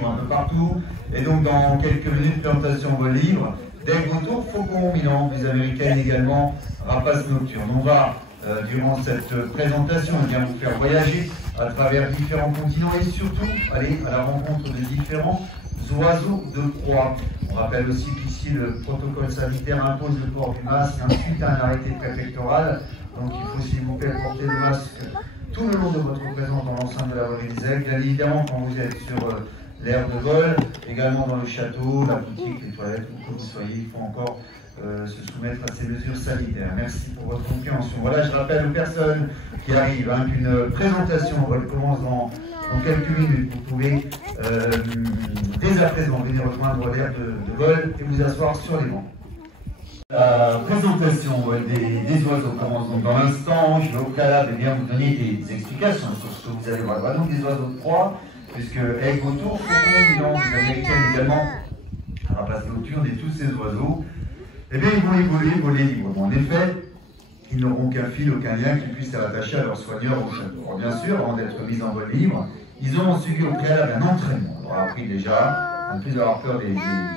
vivre un peu partout. Et donc dans quelques minutes, présentation vol libre, d'aigle vautour, faucon milan, des américaines également, rapaces nocturnes. On va, durant cette présentation, bien vous faire voyager à travers différents continents et surtout aller à la rencontre de différents oiseaux de proie. On rappelle aussi qu'ici le protocole sanitaire impose le port du masque suite à un arrêté préfectoral. Donc il faut s'il vous plaît porter le masque tout le long de votre présence dans l'enceinte de la Vallée des Aigles. Bien évidemment quand vous êtes sur l'aire de vol, également dans le château, la boutique, les toilettes, où que vous soyez, il faut encore se soumettre à ces mesures sanitaires. Merci pour votre compréhension. Voilà, je rappelle aux personnes qui arrivent qu'une présentation commence dans quelques minutes. Vous pouvez dès à présent venir rejoindre l'aire de vol et vous asseoir sur les bancs. La présentation des oiseaux commence donc dans l'instant. Je vais au préalable bien vous donner des explications sur ce que vous allez voir. Donc des oiseaux de proie, puisque aigle vautour, faucon, milan, des américaines également, rapaces nocturnes et tous ces oiseaux, eh bien ils vont évoluer, voler librement. En effet, ils n'auront qu'un fil, aucun lien qui puisse les rattacher à leur soigneur au château. Alors bien sûr, avant d'être mis en vol libre, ils auront suivi au préalable un entraînement. On aura appris déjà à ne plus avoir peur des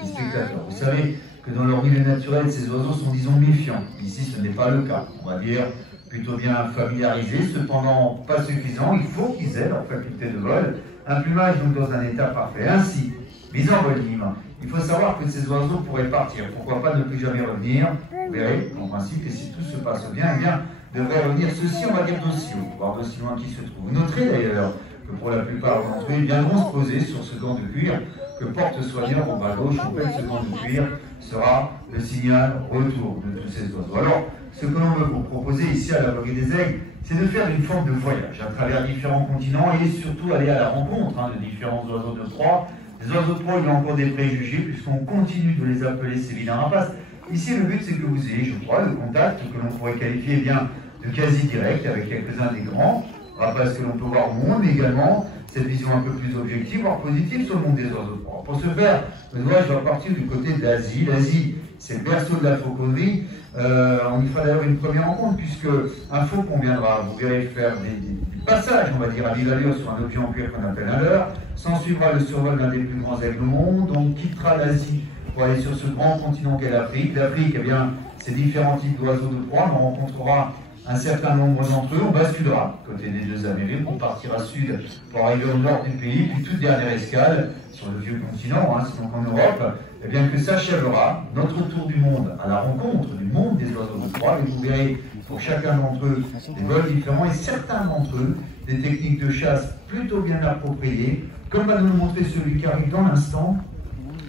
spectateurs. Vous savez que dans leur milieu naturel, ces oiseaux sont, disons, méfiants. Ici, ce n'est pas le cas. On va dire plutôt bien familiarisés, cependant pas suffisant. Il faut qu'ils aient leur faculté de vol. Un plumage donc dans un état parfait. Ainsi, mis en vol libre, il faut savoir que ces oiseaux pourraient partir. Pourquoi pas ne plus jamais revenir? Vous verrez, en principe, et si tout se passe bien, eh bien, devraient revenir ceci, on va dire, d'aussi haut, voire d'aussi loin qu'ils se trouvent. Vous noterez d'ailleurs que pour la plupart d'entre eux, ils viendront se poser sur ce gant de cuir que porte soigneur au bas gauche. En fait, ce gant de cuir sera le signal retour de tous ces oiseaux. Alors, ce que l'on veut vous proposer ici à la Vallée des Aigles, c'est de faire une forme de voyage à travers différents continents et surtout aller à la rencontre de différents oiseaux de proie. Les oiseaux de proie, il y a encore des préjugés puisqu'on continue de les appeler ces vilains rapaces. Ici, le but, c'est que vous ayez, je crois, le contact que l'on pourrait qualifier bien de quasi direct avec quelques-uns des grands rapaces que l'on peut voir au monde, mais également cette vision un peu plus objective, voire positive sur le monde des oiseaux de proie. Pour ce faire, je vais partir du côté de l'Asie. L'Asie, c'est le berceau de la fauconnerie. On y fera d'ailleurs une première rencontre, puisque un faucon viendra, vous verrez, faire des passages, on va dire, à vive allure sur un objet en cuir qu'on appelle un leurre. S'en suivra le survol d'un des plus grands aigles au monde, donc quittera l'Asie pour aller sur ce grand continent qu'est l'Afrique. L'Afrique, eh bien, c'est différents types d'oiseaux de proie. On rencontrera un certain nombre d'entre eux. On basculera côté des deux Amériques, on partira sud pour arriver au nord du pays, puis toute dernière escale sur le vieux continent, sinon en Europe, et bien que s'achèvera notre tour du monde à la rencontre du monde des oiseaux de proie. Et vous verrez pour chacun d'entre eux des vols différents et certains d'entre eux des techniques de chasse plutôt bien appropriées, comme va nous le montrer celui qui arrive dans l'instant.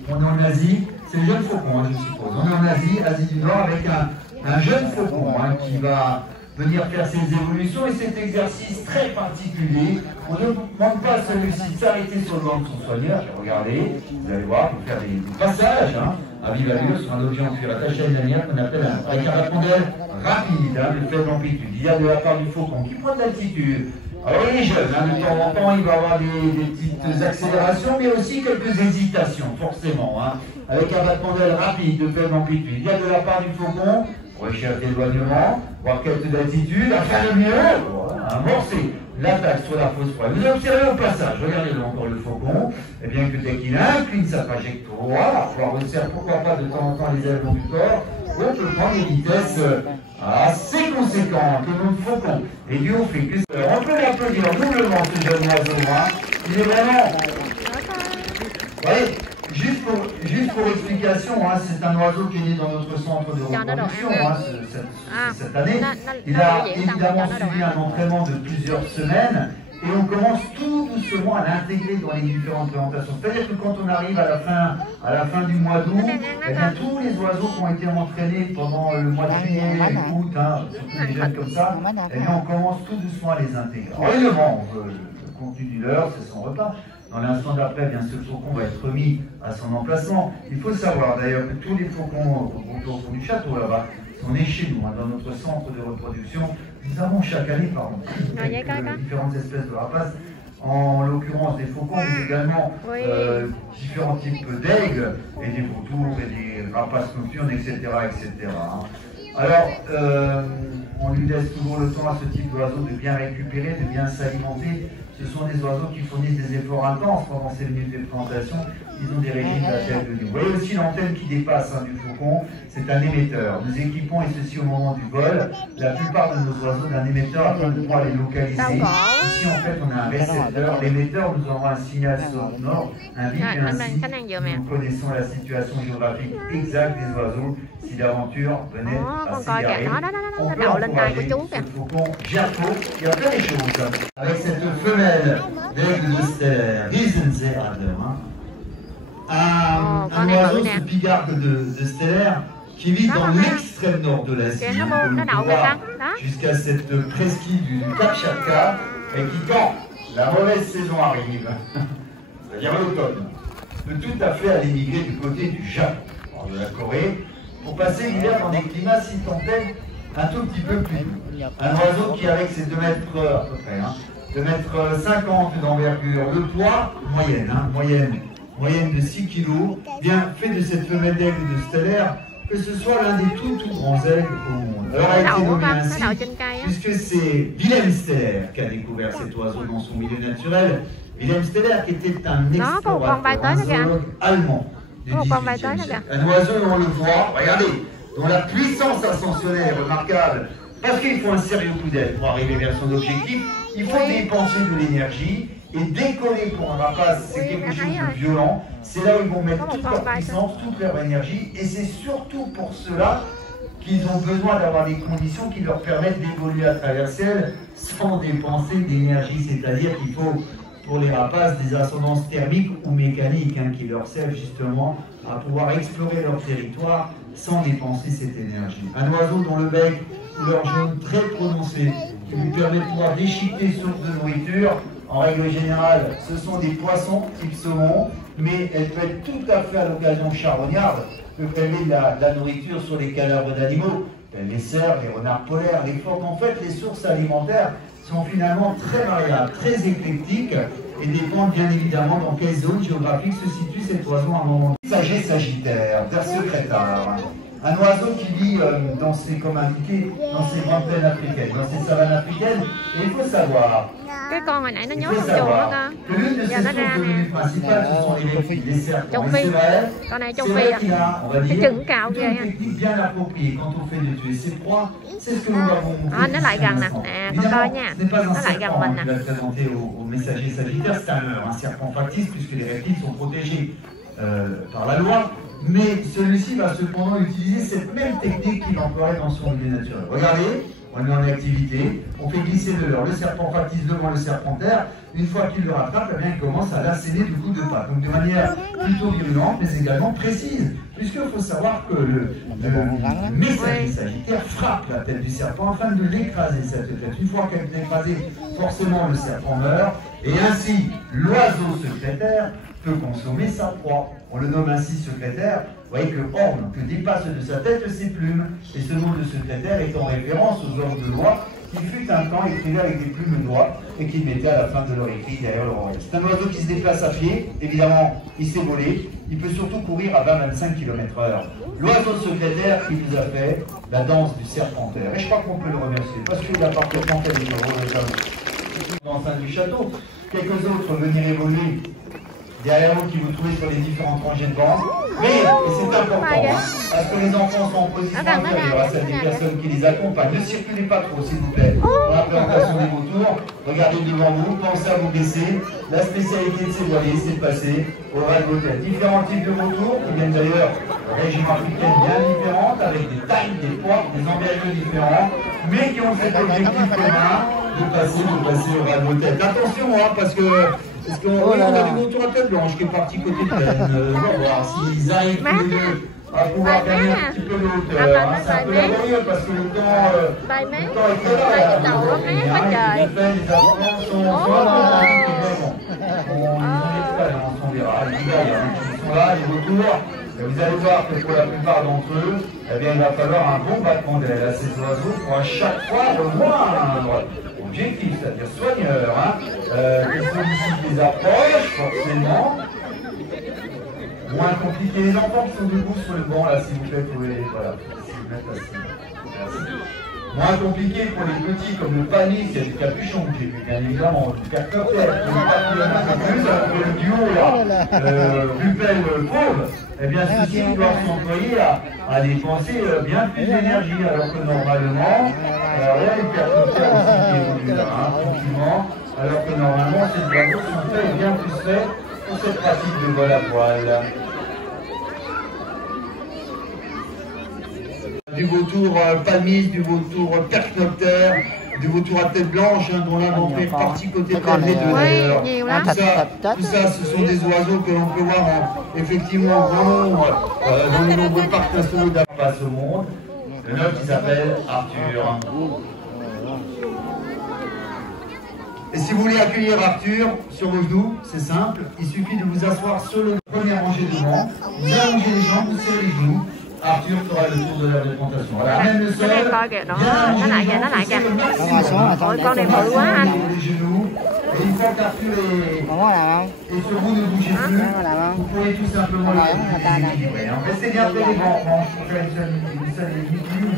On est en Asie, c'est le jeune faucon, je suppose. On est en Asie, Asie du Nord, avec un jeune faucon qui va venir faire ses évolutions et cet exercice très particulier. On ne demande pas à celui-ci de s'arrêter sur le banc de son soigneur. Regardez, vous allez voir, il faut faire des passages à vive allure sur un objet en cuir attaché à une lanière qu'on appelle avec un répondeur rapide, de faible amplitude. Il y a de la part du faucon qui prend de l'altitude. Alors il est jeune, de temps en temps il va avoir des petites accélérations, mais aussi quelques hésitations, forcément, avec un battement d'aile rapide, de faible amplitude. Il y a de la part du faucon, recherche d'éloignement, voire quelques d'altitude, à faire le mieux, amorcer l'attaque sur la fausse proie. Vous observez au passage, regardez encore le faucon, et bien que dès qu'il incline sa trajectoire, voire resserre pourquoi pas de temps en temps les ailes du corps, on peut prendre des vitesses assez conséquentes, le faucon. Et du au fait que on peut l'applaudir doublement ce jeune oiseau. Il est vraiment... Vous voyez, juste pour explication, c'est un oiseau qui est né dans notre centre de reproduction cette année. Il a évidemment suivi un entraînement de plusieurs semaines et on commence tout doucement à l'intégrer dans les différentes présentations. C'est-à-dire que quand on arrive à la fin du mois d'août, eh bien, tous les oiseaux qui ont été entraînés pendant le mois de juillet, août, surtout les jeunes comme ça, eh bien, on commence tout doucement à les intégrer. Alors évidemment, le contenu du leurre, c'est son repas. Dans l'instant d'après, bien ce faucon va être remis à son emplacement. Il faut savoir d'ailleurs que tous les faucons autour du château là-bas sont nés chez nous, dans notre centre de reproduction. Nous avons chaque année, différentes espèces de rapaces. En l'occurrence des faucons, mais également différents types d'aigles, et des vautours, et des rapaces nocturnes, etc. etc. Alors, on lui laisse toujours le temps à ce type d'oiseau de bien récupérer, de bien s'alimenter Ce sont des oiseaux qui fournissent des efforts intenses pendant ces minutes de présentation. Ils ont des régimes d'appel de nuit. Vous voyez aussi l'antenne qui dépasse du faucon, c'est un émetteur. Nous équipons, et ceci au moment du vol, la plupart de nos oiseaux d'un émetteur afin de pouvoir les localiser. Ici, en fait, on a un récepteur. L'émetteur nous envoie un signal sonore, un bip et un signe. Nous connaissons la situation géographique exacte des oiseaux. Si l'aventure venait à s'égarer, on peut encourager ce faucon gerfaut qui a plein des choses. Avec cette femelle d'aigle de stellaire, Riesenseeadler, un oiseau, ce pigargue de stellaire, qui vit dans l'extrême nord de l'Asie, jusqu'à cette presqu'île du Kamchatka, et qui, quand la mauvaise saison arrive, c'est-à-dire l'automne, peut tout à fait aller migrer du côté du Japon, de la Corée, pour passer l'hiver dans des climats si tant est un tout petit peu plus doux. Un oiseau qui, avec ses 2 mètres à peu près, 2 mètres 50 d'envergure, le poids, moyenne de 6 kg, bien fait de cette femelle d'aigle de stellaire que ce soit l'un des tout grands aigles au monde. Alors elle a été nommée ainsi puisque c'est Wilhelm Steller qui a découvert cet oiseau dans son milieu naturel. Wilhelm Steller qui était un explorateur, un zoologue allemand du XVIIIe siècle. Un oiseau, on le voit, regardez, dont la puissance ascensionnelle est remarquable, parce qu'il faut un sérieux coup d'aile pour arriver vers son objectif. Il faut dépenser de l'énergie, et décoller pour un rapace, c'est quelque chose de violent. C'est là où ils vont mettre toute leur puissance, toute leur énergie, et c'est surtout pour cela qu'ils ont besoin d'avoir des conditions qui leur permettent d'évoluer à travers ciel sans dépenser d'énergie. C'est-à-dire qu'il faut, pour les rapaces, des ascendances thermiques ou mécaniques qui leur servent justement à pouvoir explorer leur territoire sans dépenser cette énergie. Un oiseau dont le bec, couleur jaune très prononcée, qui lui permet de pouvoir déchiqueter source de nourriture. En règle générale, ce sont des poissons type saumon, mais elle peut être tout à fait à l'occasion charognarde, peut prélever de la nourriture sur les cadavres d'animaux, les cerfs, les renards polaires, les phoques. En fait, les sources alimentaires sont finalement très variables, très éclectiques, et dépendent bien évidemment dans quelle zone géographique se situe cet oiseau à un moment. Saget sagittaire, vers secrétaire. Un oiseau qui vit comme indiqué, dans ces grandes plaines africaines, dans ces savanes africaines. Et il faut savoir cái con hồi nãy nó nhốt trong chuồng đó cơ. Giờ nó ra nè. Châu Phi. Con này châu Phi à. Cái chừng cao ghê ha. Nó lại gần nè. Nè, con coi nha. Nó lại gần mình nè. Par la loi, mais celui-ci va cependant utiliser cette même technique qu'il emploierait dans son milieu naturel. Regardez, on est en activité, on fait glisser de l'heure le serpent factice devant le serpentaire. Une fois qu'il le rattrape, eh bien, il commence à l'asséner du coup de patte. Donc de manière plutôt virulente, mais également précise. Puisqu'il faut savoir que le messager sagittaire frappe la tête du serpent afin de l'écraser, cette tête. Une fois qu'elle est écrasée, forcément le serpent meurt. Et ainsi, l'oiseau secrétaire peut consommer sa proie. On le nomme ainsi secrétaire. Vous voyez que l'orne que dépasse de sa tête ses plumes. Et ce nom de secrétaire est en référence aux ordres de loi qui fut un temps écrivait avec des plumes noires et qu'il mettait à la fin de leur écrit derrière leur oreille. C'est un oiseau qui se déplace à pied. Évidemment, il sait voler. Il peut surtout courir à 20-25 km/h. L'oiseau secrétaire qui nous a fait la danse du serpentaire. Et je crois qu'on peut le remercier parce qu'il a parfaitement fait les euros dans l'enceinte du château. Quelques autres venir évoluer derrière vous qui vous trouvez sur les différentes rangées de bancs. Mais, et c'est important, parce que les enfants sont en position inférieure à celle des personnes qui les accompagnent. Ne circulez pas trop, s'il vous plaît. Pour la présentation des vautours, regardez devant vous, pensez à vous baisser. La spécialité de ces voiliers, c'est de passer au ras de vos têtes. Différents types de vautours, qui viennent d'ailleurs de régions africaines bien différentes, avec des tailles, des poids, des envergures différentes, mais qui ont cet objectif commun de passer au ras de vos têtes. Attention, parce que on a du vautour à tête blanche qui est parti côté de peine. On va voir s'ils arrivent tous les deux à pouvoir gagner un petit peu de hauteur. C'est un peu laborieux parce que le temps est très là. Les affronts sont ils ont l'expérience, on verra. Les gars, ils sont là, les vautours. Vous allez voir que pour la plupart d'entre eux, eh bien, il va falloir un bon battement d'aile à ces oiseaux pour à chaque fois rejoindre objectif, c'est-à-dire soigneur, qui sollicite les approches, forcément. Moins compliqué. Les enfants qui sont debout sur le banc, là, s'il vous plaît, vous pouvez, voilà, s'ils vous mettent assis. Merci. Moins compliqué pour les petits comme le panier, c'est du capuchon, qui est bien évidemment du percocet, le duo là, Rupel Fauve, eh bien ceci doit s'employer à dépenser bien plus d'énergie, alors que normalement, alors là les percocets aussi qui évoluent là, tranquillement, alors que normalement ces oiseaux sont faits bien plus faits pour cette pratique de vol à voile. Du vautour palmiste, du vautour percnoptère, du vautour à tête blanche, hein, dont l'inventeur est parti côté palmé de l'heure. Tout ça, ce sont des oiseaux que l'on peut voir effectivement en grand nombre dans les nombreux parcs nationaux d'Apas au monde. Le nôtre qui s'appelle Arthur. Et si vous voulez accueillir Arthur sur vos genoux, c'est simple, il suffit de vous asseoir sur le premier rangée devant, vous allongez les jambes, vous serrez les genoux. Arthur fera le tour de la présentation. Voilà, même le sol. Coi kìa, nó lại kìa. Ôi, con này bự quá anh. Et une fois qu'Arthur est sur vous, ne bougez plus. Vous pouvez tout simplement le déséquilibrer. Laissez bien faire les branches.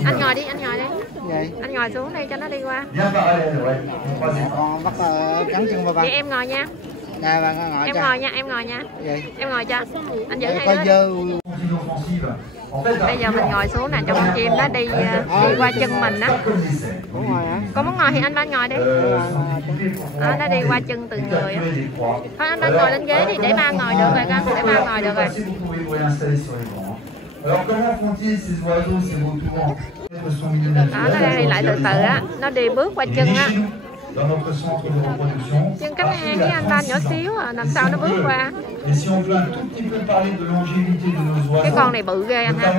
Anh ngồi đi, anh ngồi đi. Anh ngồi xuống đây cho nó đi qua. Bien parallèle, ouais. Con bắt cắn chân bà. Vậy em ngồi nha. Nè bà ngồi em cho. ngồi nha, em ngồi nha. Vậy. Em ngồi cho. Anh giữ hai Coi đứa. dơ. Bây giờ mình ngồi xuống nè, cho con chim nó đi qua chân mình đó. Con muốn ngồi thì anh Ban ngồi đi. Nó đi qua chân từng người á. Thôi anh Ban ngồi lên ghế đi, để ba ngồi được rồi con, để ba ngồi được rồi. Đó, nó đi lại từ từ á, nó đi bước qua chân á. Chân cánh ngang với anh Ban nhỏ xíu à, làm sao nó bước qua. Cái con này bự ghê anh ha.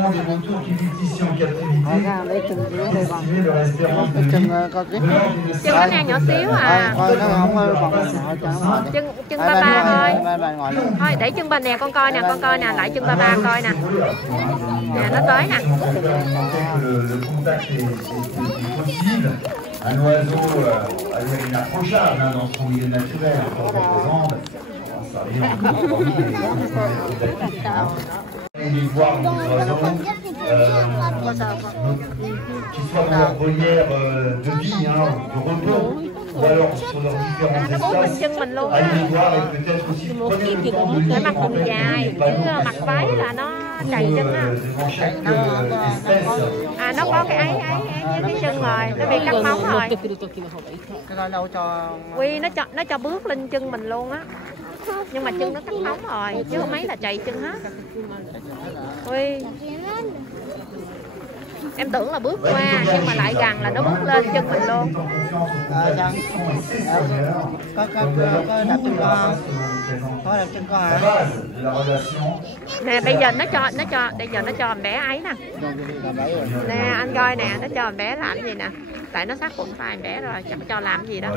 Chân cánh ngang nhỏ xíu à. Chân ba ba thôi. Thôi để chân ba nè, con coi nè, lại chân ba ba coi nè. Nè nó tới nè. Un oiseau inapprochable hein, dans son milieu naturel, et de voir nos oiseaux qui soient dans leur volière de vie, hein, de repos, ou alors sur leurs différents espaces, allez les voir et peut-être aussi prenez le temps de lire en fait les panneaux devant chaque espèce. À nó có cái ấy cái chân rồi, nó bị cắt móng rồi. Quy nó cho bước lên chân mình luôn á. Nhưng mà chân nó cắt móng rồi, chứ không mấy là chạy chân hết. Quy. Em tưởng là bước qua, nhưng mà lại gần là nó bước lên chân mình luôn. Có đạp chân con. Có đạp chân con hả? Nè bây giờ nó cho em bé ấy nè. Nè anh coi nè, nó cho em bé làm gì nè. Tại nó sát khuẩn tay em bé rồi, chắc cho làm gì đó.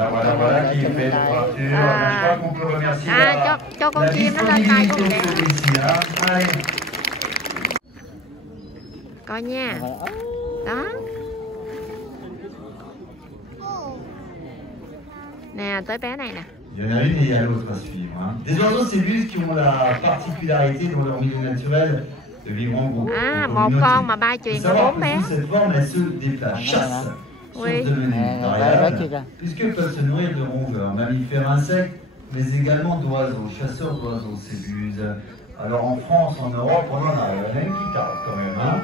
Cho con chim nó lên tay con bé. Coi nha. Đó. Nè, tới bé này nè. Il y en a une et il y a l'autre à suivre. Hein. Des oiseaux cébus qui ont la particularité dans leur milieu naturel de vivre en groupe. À, một con mà ba truyền có 4 bé. Cette forme, elle se déplace, chasse, source de menu variable, puisqu'elles peuvent se nourrir de rongeurs, mammifères, insectes, mais également d'oiseaux, chasseurs d'oiseaux cébus. Alors en France, en Europe, on en a. Il y en a une qui tarde quand même. Hein.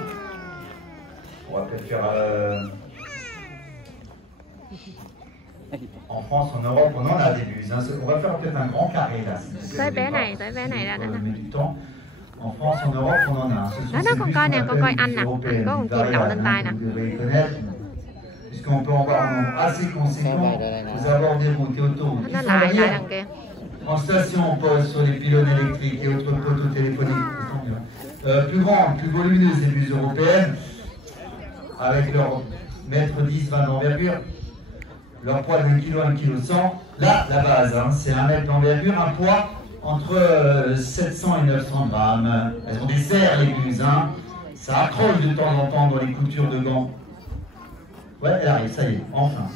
On va peut-être faire... En France, en Europe, on en a des buses. Hein. On va faire peut-être un grand carré là. Tới bé này ra đó. En France, en Europe, on en a. Đó con coi nè, con coi anh nè, anh có con chim đậu lên tay nè. Puisqu'on peut en voir un nombre assez conséquent, vous avoir des routes et autoroutes. Nó lại đằng kia. En station, on pose sur les pylônes électriques et autres poteaux téléphoniques. Plus grandes, plus volumineuses des buses européennes, avec leur mètre 10-20 d'envergure. Leur poids de 1 kg à 1 kg 100. Là, la base, hein, c'est 1 mètre d'envergure, un poids entre 700 et 900 grammes. Elles ont des serres, les buses. Hein. Ça accroche de temps en temps dans les coutures de gants. Ouais, elle arrive, ça y est, enfin.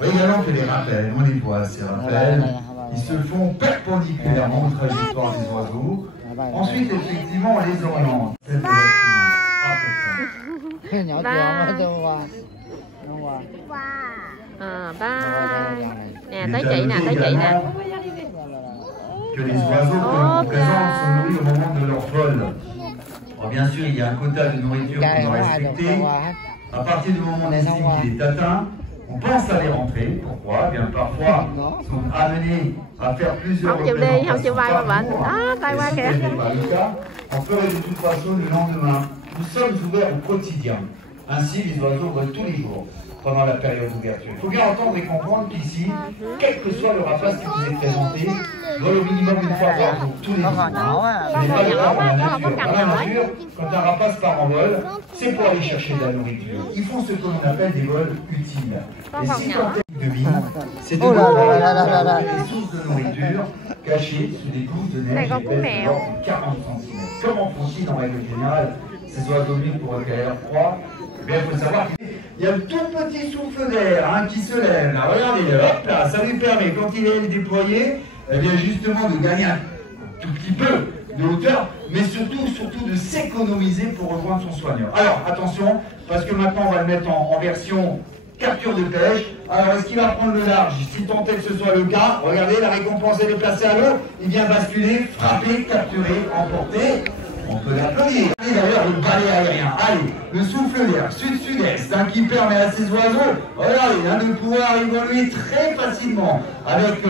Oui, également on fait des rappels, on les voit, ces rappels. Ils se font perpendiculairement aux trajectoires des oiseaux. Ensuite, effectivement, on les oriente. Bye. Nè, tới chị nè, tới chị nè. Que les oiseaux que l'on présente sont nourris au moment de leur vol. Alors bien sûr, il y a un quota de nourriture qu'on doit respecter. À partir du moment où on estime qu'il est atteint, on pense à les rentrer. Pourquoi? Eh bien, parfois, ils sont amenés à faire plusieurs représentations. Et si ce n'est pas le cas, on ferait de toute façon le lendemain. Nous sommes ouverts au quotidien. Ainsi, les oiseaux volent tous les jours pendant la période d'ouverture. Il faut bien entendre et comprendre qu'ici, quel que soit le rapace qui vous est présenté, vole au minimum une fois par jour, tous les jours. Ce n'est pas le cas dans la nature. Dans la nature, quand un rapace part en vol, c'est pour aller chercher de la nourriture. Ils font ce que l'on appelle des vols utiles. Et si tant est de vie, c'est de des sources de nourriture cachées sous des couches de neige épaisses de l'ordre de 40 cm. Comment font-ils en règle générale ces oiseaux mûrs pour recueillir leur proie? Eh bien, il faut savoir qu'il y a un tout petit souffle d'air qui se lève. Là, regardez, hop là, ça lui permet, quand il est déployé, eh bien justement de gagner un tout petit peu de hauteur, mais surtout de s'économiser pour rejoindre son soigneur. Alors, attention, parce que maintenant, on va le mettre en version capture de pêche. Alors, est-ce qu'il va prendre le large? Si tant est que ce soit le cas, regardez, la récompense elle est placée à l'eau, il vient basculer, frapper, capturer, emporter. On peut l'applaudir. Et d'ailleurs, le balai aérien, allez, le souffle d'air sud-sud-est qui permet à ces oiseaux, regardez, de pouvoir évoluer très facilement avec,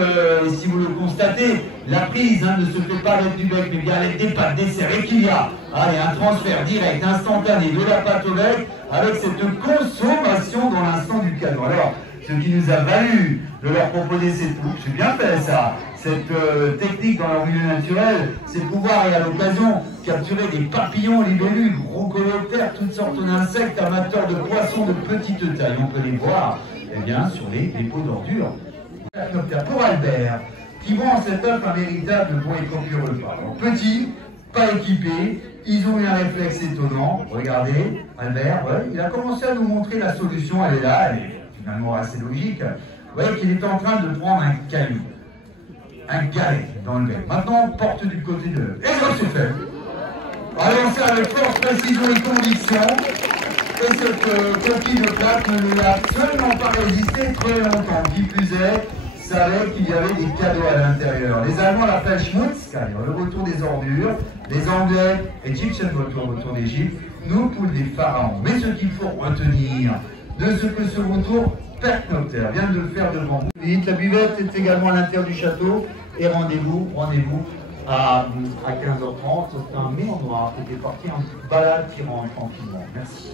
si vous le constatez, la prise ne se fait pas avec du bec, mais bien avec des pattes, des serres, et qu'il y a un transfert direct, instantané de la patte au bec avec cette consommation dans l'instant du cadeau. Alors, ce qui nous a valu de leur proposer cette poupe, c'est bien fait ça, cette technique dans leur milieu naturel, c'est pouvoir, et à l'occasion, capturer des papillons, libellules, gros coléoptères, toutes sortes d'insectes, amateurs de poissons de petite taille. On peut les voir, eh bien, sur les dépôts d'ordures. Pour Albert, qui voit en cet œuf un véritable bon et copieux repas. Alors, petit, pas équipé, ils ont eu un réflexe étonnant. Regardez, Albert, il a commencé à nous montrer la solution, elle est là, elle est finalement assez logique. Vous voyez qu'il est en train de prendre un caillou, un galet dans le bec. Maintenant, on porte du côté de l'œuf. Et ça, c'est fait. Avancez avec force, précision et conviction. Et cette coquille de plate ne lui a absolument pas résisté très longtemps. Qui plus est, savait qu'il y avait des cadeaux à l'intérieur. Les Allemands l'appellent Schmutz, le retour des ordures. Les Anglais, Egyptian retour d'Égypte. Nous, poule des pharaons. Mais ce qu'il faut retenir de ce que ce retour Percnoptère vient de faire devant vous. La buvette est également à l'intérieur du château. Et rendez-vous à 15h30. C'est un mur noir qui était parti en balade qui rentre tranquillement. Merci.